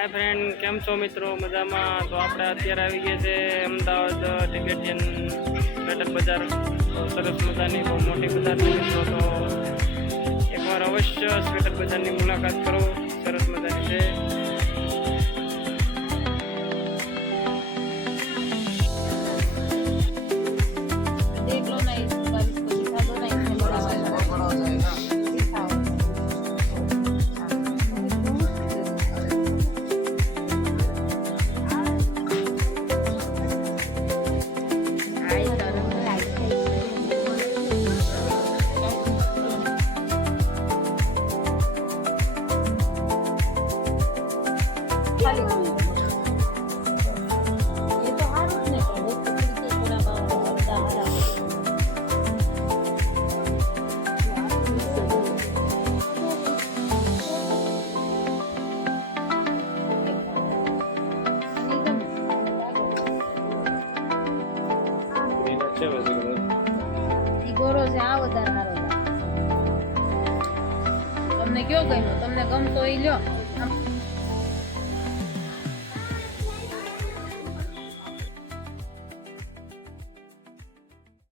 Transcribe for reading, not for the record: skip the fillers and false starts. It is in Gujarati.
હાય ફ્રેન્ડ, કેમ છો મિત્રો? મજામાં? તો આપણે અત્યારે આવી ગયા છે અમદાવાદ ટિબેટિયન સ્વેટર બજાર. સરસ મજાની બહુ મોટી બજાર છે મિત્રો. તો એકવાર અવશ્ય સ્વેટર બજારની મુલાકાત કરો, સરસ મજાની છે. ગોરો છે આ વધારે સારો તમને કયો ગમ્યો? તમને ગમતો ઈ લ્યો.